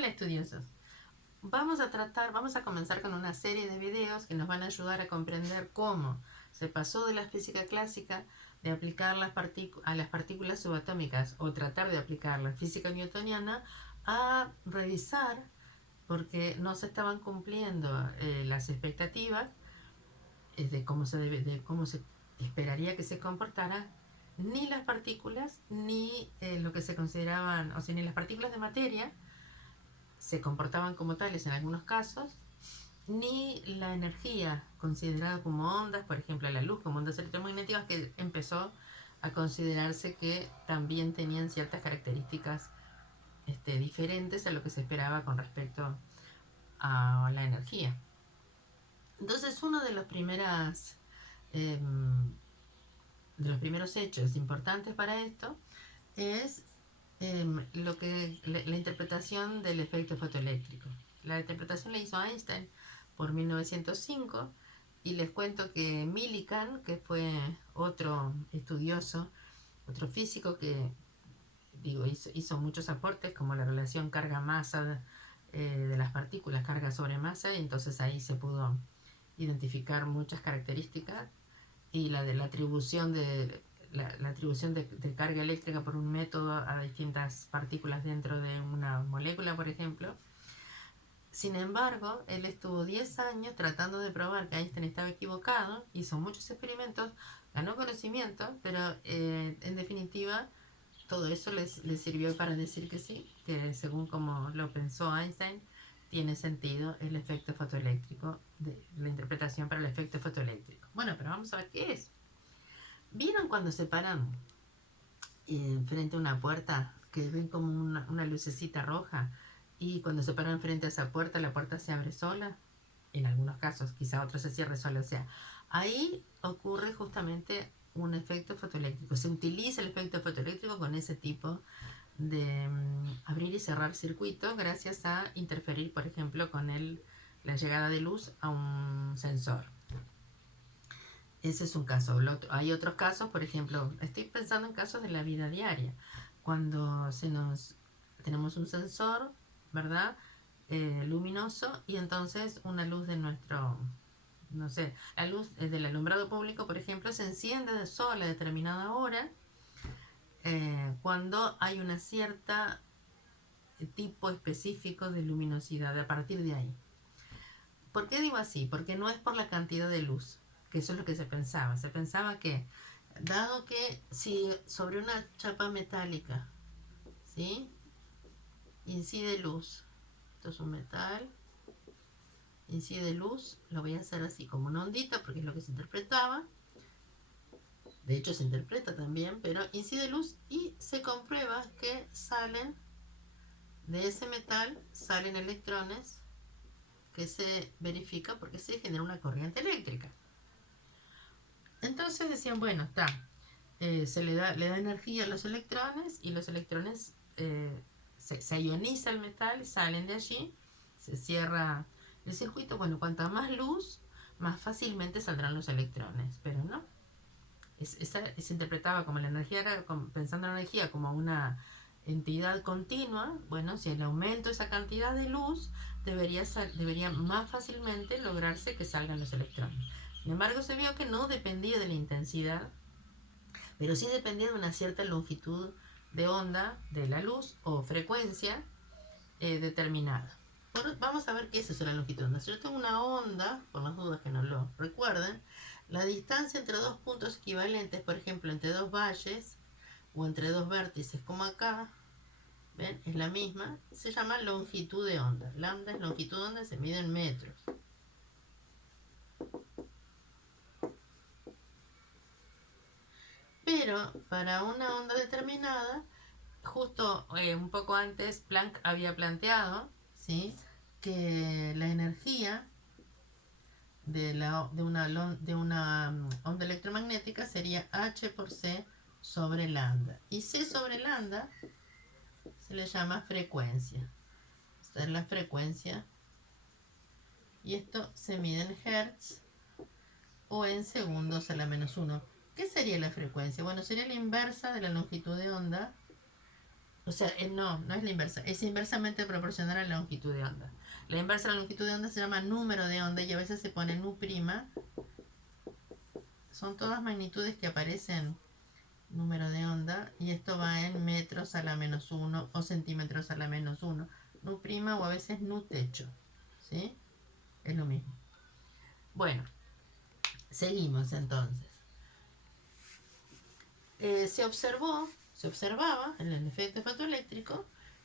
Hola estudiosos. Vamos a comenzar con una serie de videos que nos van a ayudar a comprender cómo se pasó de la física clásica de aplicar a las partículas subatómicas o tratar de aplicar la física newtoniana a revisar porque no se estaban cumpliendo las expectativas de cómo se esperaría que se comportara ni las partículas ni lo que se consideraban, o sea, ni las partículas de materia se comportaban como tales en algunos casos, ni la energía considerada como ondas, por ejemplo la luz como ondas electromagnéticas, que empezó a considerarse que también tenían ciertas características diferentes a lo que se esperaba con respecto a la energía. Entonces uno eh, de los primeros hechos importantes para esto es la interpretación del efecto fotoeléctrico. La interpretación la hizo Einstein por 1905 y les cuento que Millikan, que fue otro estudioso, otro físico que hizo muchos aportes como la relación carga-masa de las partículas, carga sobre masa, y entonces ahí se pudo identificar muchas características y la atribución la atribución de carga eléctrica por un método a distintas partículas dentro de una molécula, por ejemplo. Sin embargo, él estuvo 10 años tratando de probar que Einstein estaba equivocado, hizo muchos experimentos, ganó conocimiento, pero en definitiva todo eso les sirvió para decir que sí, que según como lo pensó Einstein, tiene sentido el efecto fotoeléctrico, la interpretación para el efecto fotoeléctrico. Bueno, pero vamos a ver qué es. ¿Vieron cuando se paran frente a una puerta que ven como una lucecita roja y cuando se paran frente a esa puerta la puerta se abre sola? En algunos casos, quizá otros se cierre sola. O sea, ahí ocurre justamente un efecto fotoeléctrico. Se utiliza el efecto fotoeléctrico con ese tipo de abrir y cerrar circuitos gracias a interferir, por ejemplo, con la llegada de luz a un sensor. Ese es un caso. Hay otros casos, por ejemplo, estoy pensando en casos de la vida diaria. Cuando tenemos un sensor, ¿verdad? Luminoso, y entonces una luz de nuestro, no sé, la luz del alumbrado público, por ejemplo, se enciende de sola a determinada hora cuando hay una cierta tipo específico de luminosidad a partir de ahí. ¿Por qué digo así? Porque no es por la cantidad de luz, que eso es lo que se pensaba. Se pensaba que, dado que si sobre una chapa metálica, ¿sí?, incide luz, esto es un metal, incide luz, lo voy a hacer así como una ondita porque es lo que se interpretaba. De hecho se interpreta también, pero incide luz y se comprueba que de ese metal salen electrones, que se verifica porque se genera una corriente eléctrica. Entonces decían, bueno, está, le da energía a los electrones y los electrones se ioniza el metal, salen de allí, se cierra el circuito. Bueno, cuanta más luz, más fácilmente saldrán los electrones, pero no. Se interpretaba como la energía, pensando en la energía como una entidad continua. Bueno, si el aumento de esa cantidad de luz debería más fácilmente lograrse que salgan los electrones. Sin embargo, se vio que no dependía de la intensidad, pero sí dependía de una cierta longitud de onda de la luz o frecuencia determinada. Vamos a ver qué es eso, la longitud de onda. Si yo tengo una onda, por las dudas que no lo recuerden, la distancia entre dos puntos equivalentes, por ejemplo, entre dos valles o entre dos vértices, como acá, ¿ven?, es la misma, se llama longitud de onda. Lambda es longitud de onda, se mide en metros. Pero para una onda determinada, justo un poco antes Planck había planteado, ¿sí?, que la energía de una onda electromagnética sería H por C sobre lambda. Y C sobre lambda se le llama frecuencia. Esta es la frecuencia. Y esto se mide en hertz o en segundos a la -1. ¿Qué sería la frecuencia? Bueno, sería la inversa de la longitud de onda. O sea, no es la inversa, es inversamente proporcional a la longitud de onda. La inversa de la longitud de onda se llama número de onda y a veces se pone nu'. Son todas magnitudes que aparecen número de onda y esto va en metros a la -1 o centímetros a la -1. Nu' o a veces nu techo. ¿Sí? Es lo mismo. Bueno, seguimos entonces. Se observaba en el efecto fotoeléctrico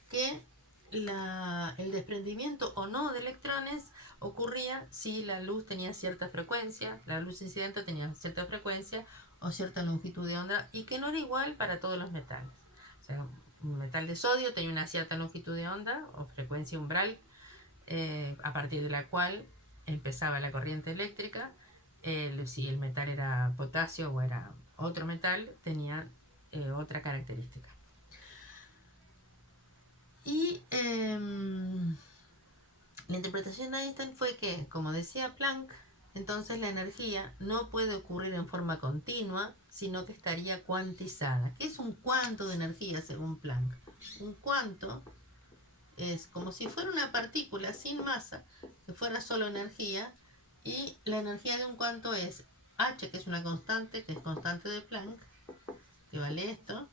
que el desprendimiento o no de electrones ocurría si la luz tenía cierta frecuencia, la luz incidente tenía cierta frecuencia o cierta longitud de onda y que no era igual para todos los metales. O sea, un metal de sodio tenía una cierta longitud de onda o frecuencia umbral a partir de la cual empezaba la corriente eléctrica. Si el metal era potasio o era otro metal, tenía otra característica. Y la interpretación de Einstein fue que, como decía Planck, entonces la energía no puede ocurrir en forma continua, sino que estaría cuantizada. ¿Qué es un cuanto de energía según Planck? Un cuanto es como si fuera una partícula sin masa, que fuera solo energía, y la energía de un cuanto es H, que es una constante, que es constante de Planck, que vale esto.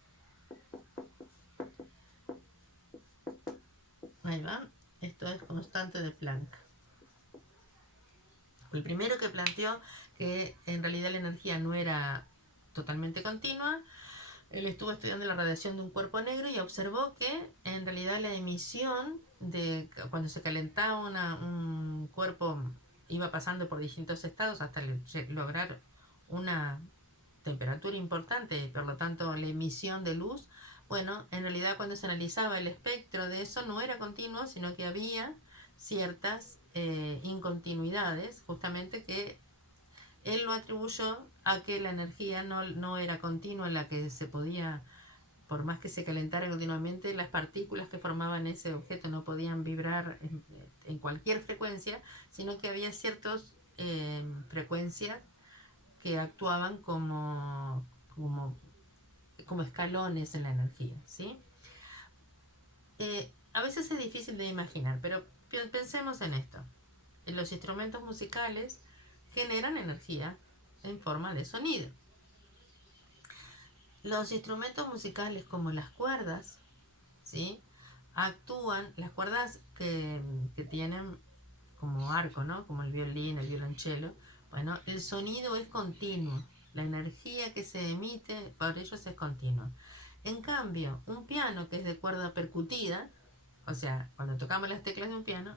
Ahí va, esto es constante de Planck. El primero que planteó que en realidad la energía no era totalmente continua. Él estuvo estudiando la radiación de un cuerpo negro y observó que en realidad la emisión de cuando se calentaba un cuerpo iba pasando por distintos estados hasta lograr una temperatura importante, por lo tanto la emisión de luz, bueno, en realidad cuando se analizaba el espectro de eso no era continuo, sino que había ciertas incontinuidades, justamente que él lo atribuyó a que la energía no era continua, en la que se podía, por más que se calentara continuamente, las partículas que formaban ese objeto no podían vibrar en cualquier frecuencia, sino que había ciertas frecuencias que actuaban como escalones en la energía, ¿sí? A veces es difícil de imaginar, pero pensemos en esto. Los instrumentos musicales generan energía en forma de sonido. Los instrumentos musicales como las cuerdas, ¿sí? Actúan, las cuerdas que tienen como arco, ¿no? Como el violín, el violonchelo. Bueno, el sonido es continuo. La energía que se emite por ellos es continua. En cambio, un piano que es de cuerda percutida, o sea, cuando tocamos las teclas de un piano,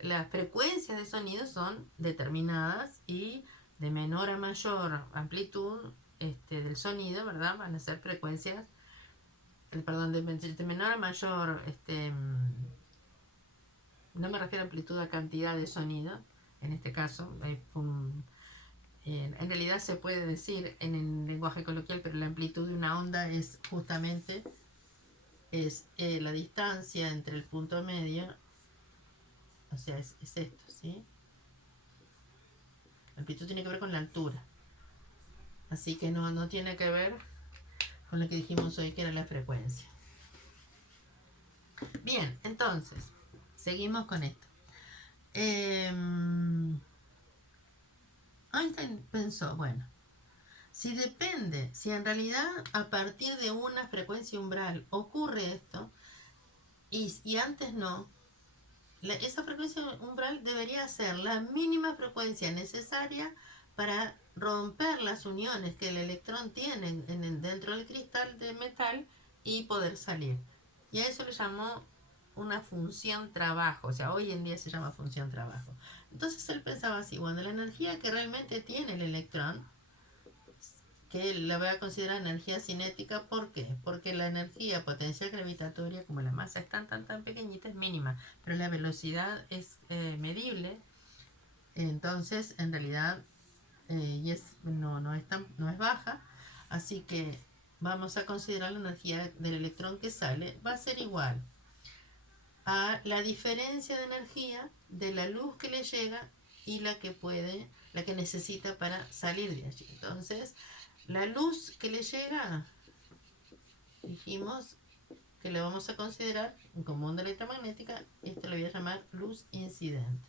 las frecuencias de sonido son determinadas y de menor a mayor amplitud del sonido, ¿verdad? Van a ser frecuencias, perdón, de menor a mayor, no me refiero a amplitud a cantidad de sonido, en este caso, en realidad se puede decir en el lenguaje coloquial, pero la amplitud de una onda es justamente la distancia entre el punto medio, o sea, es esto, ¿sí? La amplitud tiene que ver con la altura, así que no tiene que ver con lo que dijimos hoy que era la frecuencia. Bien, entonces, seguimos con esto. Einstein pensó, bueno, si en realidad a partir de una frecuencia umbral ocurre esto, y antes no, esa frecuencia umbral debería ser la mínima frecuencia necesaria para romper las uniones que el electrón tiene dentro del cristal de metal y poder salir. Y a eso le llamó una función trabajo, o sea, hoy en día se llama función trabajo. Entonces él pensaba así, bueno, la energía que realmente tiene el electrón, que la voy a considerar energía cinética, ¿por qué? Porque la energía potencial gravitatoria, como la masa es tan pequeñita, es mínima, pero la velocidad es medible, entonces en realidad no es baja, así que vamos a considerar la energía del electrón que sale, va a ser igual a la diferencia de energía de la luz que le llega y la que necesita para salir de allí. Entonces, la luz que le llega, dijimos, que lo vamos a considerar como onda electromagnética. Esto lo voy a llamar luz incidente.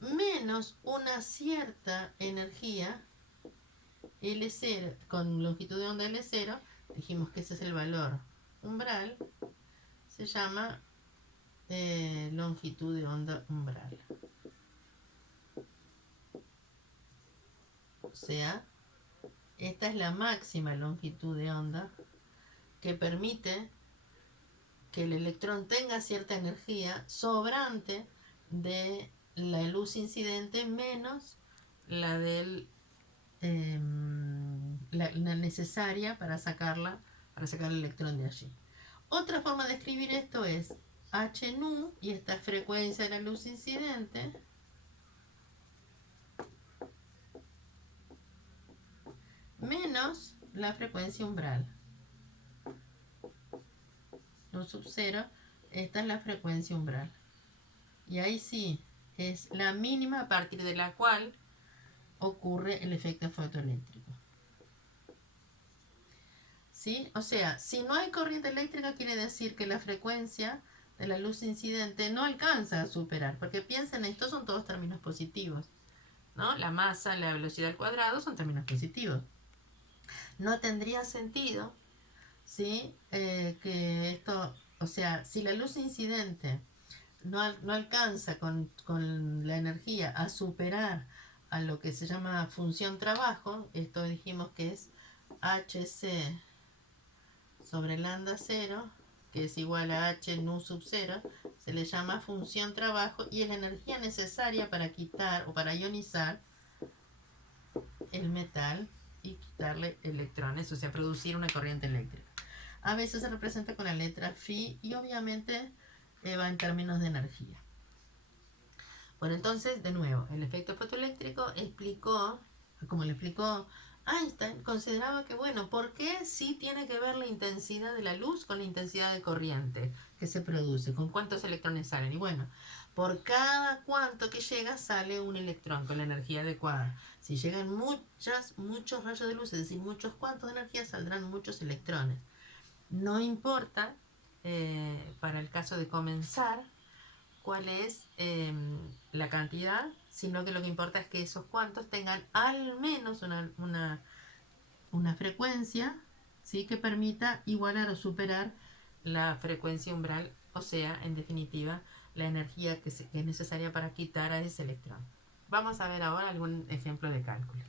Menos una cierta energía L0, con longitud de onda L0, dijimos que ese es el valor umbral, se llama longitud de onda umbral. O sea, esta es la máxima longitud de onda que permite que el electrón tenga cierta energía sobrante de la luz incidente menos la del la necesaria para sacar el electrón de allí. Otra forma de escribir esto es h nu, y esta frecuencia de la luz incidente, menos la frecuencia umbral. Nu sub 0, esta es la frecuencia umbral. Y ahí sí, es la mínima a partir de la cual ocurre el efecto fotoeléctrico. ¿Sí? O sea, si no hay corriente eléctrica, quiere decir que la frecuencia de la luz incidente no alcanza a superar, porque piensen, estos son todos términos positivos, ¿no? La masa, la velocidad al cuadrado son términos positivos. No tendría sentido, ¿sí? Que esto, o sea, si la luz incidente no alcanza con la energía a superar a lo que se llama función trabajo, esto dijimos que es HC sobre lambda 0, que es igual a h nu sub 0, se le llama función trabajo y es la energía necesaria para quitar o para ionizar el metal y quitarle electrones, o sea, producir una corriente eléctrica. A veces se representa con la letra phi y obviamente va en términos de energía. Bueno, entonces, de nuevo, el efecto fotoeléctrico explicó, como le explicó Einstein, consideraba que, bueno, ¿por qué sí tiene que ver la intensidad de la luz con la intensidad de corriente que se produce? ¿Con cuántos electrones salen? Y bueno, por cada cuanto que llega sale un electrón con la energía adecuada. Si llegan muchos rayos de luz, es decir, muchos cuantos de energía, saldrán muchos electrones. No importa, para el caso de comenzar, cuál es la cantidad, sino que lo que importa es que esos cuantos tengan al menos una frecuencia, ¿sí?, que permita igualar o superar la frecuencia umbral, o sea, en definitiva, la energía que es necesaria para quitar a ese electrón. Vamos a ver ahora algún ejemplo de cálculo.